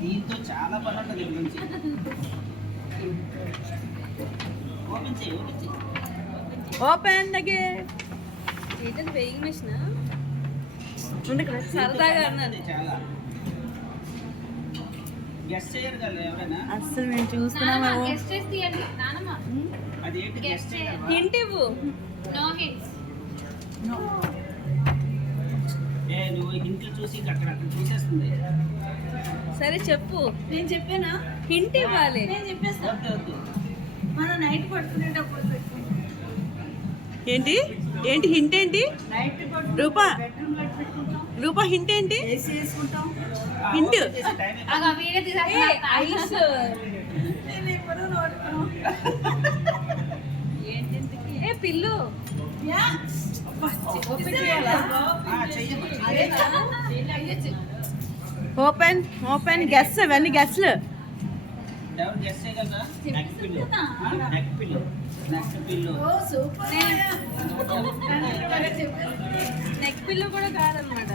దీంతో చాలా పని ఉంటుంది నుంచి ఓపెన్ చేయి ఓపెన్ చేయి. ఓపెన్ ద గేట్ ఏంటది వెయింగ్ మెషిన్? సరదాగా అన్నది ఇది చాలా అస్సలు మేము చూస్తున్నాము హింట్ ఇవ్వు. నో హింట్స్ సరే చెప్పు. నేను చెప్పానా? హింట్ ఇవ్వాలి. నేను చెప్పేస్తా. వద్దు వద్దు. మనం నైట్ పడుకునేటప్పుడు ఏంటి? ఏంటి? హింట్ ఏంటి? నైట్ రూపా. రూపా హింట్ ఏంటి? ఏసీ వేసుకుంటాం. ఆ, హింట్. ఏ పిల్లు. యా. ఓపెన్ ఓపెన్ గెస్ ఇవన్నీ గెస్లు నెక్ పిల్లు కూడా కాదనమాట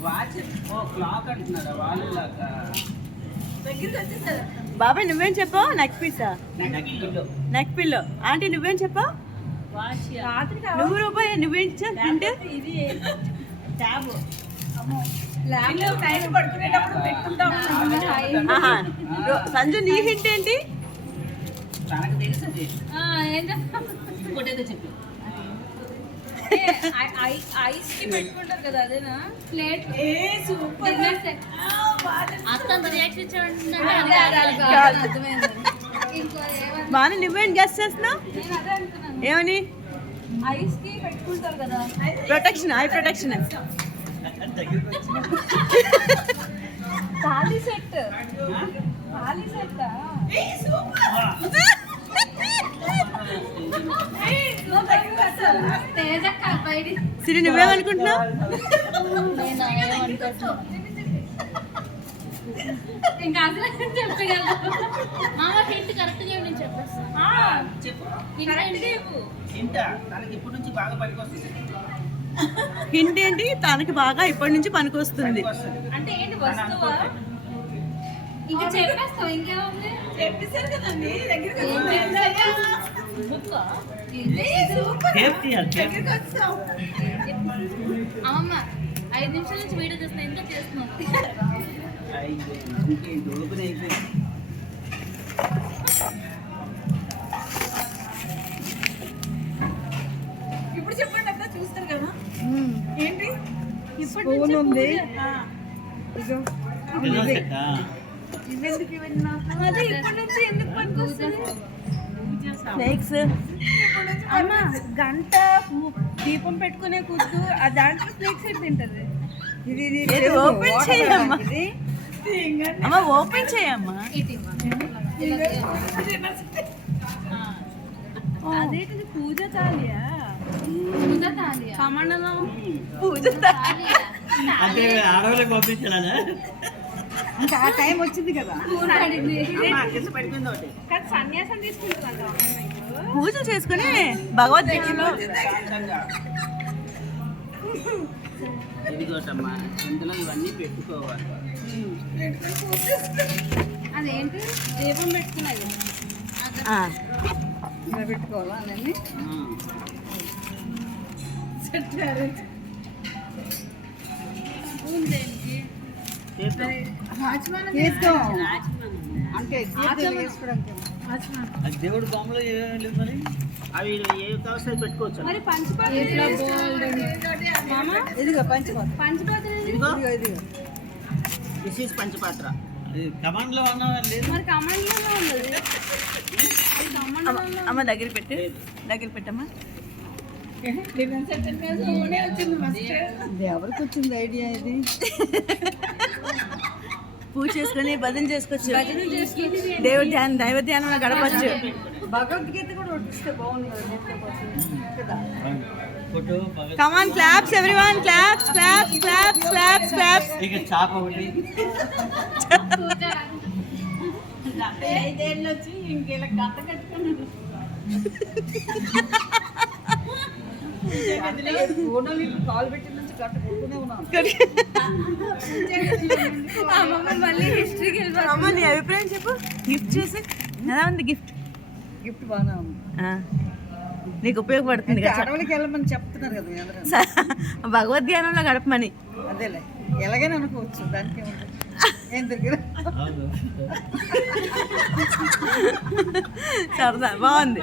వాచ్ ఓ క్లాక్ అంటున్నారా వాళ్ళు లాగా బాబాయ్ నువ్వేం చెప్పావు? Neck Pisa neck pillow neck pillow aunty నువ్వేం చెప్పావు? నువ్వు రూపాయి నువ్వేం హింట్ ఇది ట్యాబ్ అమ్మో. ల్యాబ్లో నైట్ పడుకునేటప్పుడు పెట్టుకుంటాం ఆహా. రో- సంజు నీ హింట్ ఏంటి? ఐస్కి పెట్టుకుంటారు కదా అదేనా? ప్లేట్ ఏ సూపర్. బాగా నువ్వేం గెస్ చేస్తున్నావు? నేను అదే అనుకున్నాను. ఏమని? ఐస్కి పెట్టుకుంటారు కదా. Protection eye protection set set ఏ సూపర్ ఏ నువ్వు దగ్గరికి వచ్చారు తేజక్క బయటి సిరి నువ్వేమనుకుంటున్నావు నేను ఏమనుకోవట్లేదు ఇంకా అసలు చెప్పగలను. మామ హింట్ కరెక్ట్గా నేను చెప్పేస్తాను. చెప్పు. తనకి ఇప్పటి నుంచి బాగా పనికి వస్తుంది హింట్ ఏంటి? తనకి బాగా ఇప్పటి నుంచి పనికొస్తుంది. వస్తుంది అంటే ఏంటి వస్తువా. ఇంకా చెప్పేస్తావు? ఇంకేముంది? చెప్పేశారు కదండి. దగ్గరికి ఐదు నిమిషాల నుంచి వీడియో ఇంకేంటి ఓపెన్ అయిపోయింది ఇప్పుడు చెప్పండి అక్క చూస్తారు కదా? ఏంటి? స్పూన్ ఉంది. గంట దీపం పెట్టుకునే కూర్చు ఆ దాంట్లో స్నేక్స్ తింటది? ఇది ఇది ఏది ఓపెన్ చేయమ్మా. ఇంగండి. అమ్మ ఓపెన్ చేయమ్మా. అదేంటిది? పూజ తాలియా? పూజ తాళియా? కమండలం పూజ తాళియా? అంటే ఆడవాళ్ళకి పంపించాలా ఇంకా ఆ టైం వచ్చింది కదా. సన్యాసం తీసుకుంటుందంట పూజ చేసుకుని ఇదిగోటమ్మా ఇందులో ఇవన్నీ పెట్టుకోవాలి. అదేంటి? దీపం పెట్టుకున్నది. ఆ, ఇలా పెట్టుకోవాలా అన్నీ అంటే అది దేవుడు బొమ్మలో ఏమీ లేదు మరి? అవి ఏ కావాల్సిన పెట్టుకోవచ్చు? మరి పంచపాత్ర ఇదిగో పంచిపోతాం పంచపాత్ర ఇదిగో ఇదిగో. దిస్ ఈస్ పంచపాత్ర కమాండ్లో మరి కమాండ్లోనే ఉన్నది. అది కమాండ్లో అమ్మ- అమ్మ దగ్గర పెట్టు దగ్గర పెట్టమ్మా. ఇది ఎవరికి వచ్చింది ఐడియా ఇది? పూజ చేసుకుని భజన చేసుకోవచ్చు. దేవుడి ధ్యానం దైవ ధ్యానంలో గడపచ్చు. భగవద్గీత కూడా వడ్డిస్తే బాగుంది కదా నేర్చుకోవచ్చు కదా ఫోటో పగ- come on claps everyone claps claps claps claps claps ఇక చాప ఒకటి. ఐదేళ్ళు వచ్చి ఇంకెలా గంట కట్టుకున్నాడు కాల్ పెట్టిన నుంచి గట్ట కొట్టుకునే ఉన్నాను అమ్మమ్మ మళ్ళీ హిస్టరీకి వెళ్ళిపోతుంది అమ్మ నీ అభిప్రాయం చెప్పు. గిఫ్ట్ చేసి. ఎలా ఉంది గిఫ్ట్ గిఫ్ట్ ఉంది. నీకు ఉపయోగపడుతుంది కదా అడవులకి వెళ్ళమని చెప్తున్నారు కదా మీ అందరూ. స- భగవద్ ధ్యానంలో గడపమని. అదేలే ఎలాగైనా అనుకోవచ్చు దానికి. సరదా బాగుంది.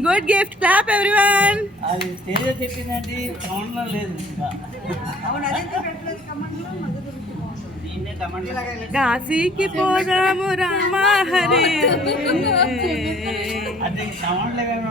గుడ్ గిఫ్ట్ క్లాప్ ఎవ్రీవన్ అది తేజ చెప్పిందండి కమాండ్లో లేదు కాశీకి పోదాము రామ హరే.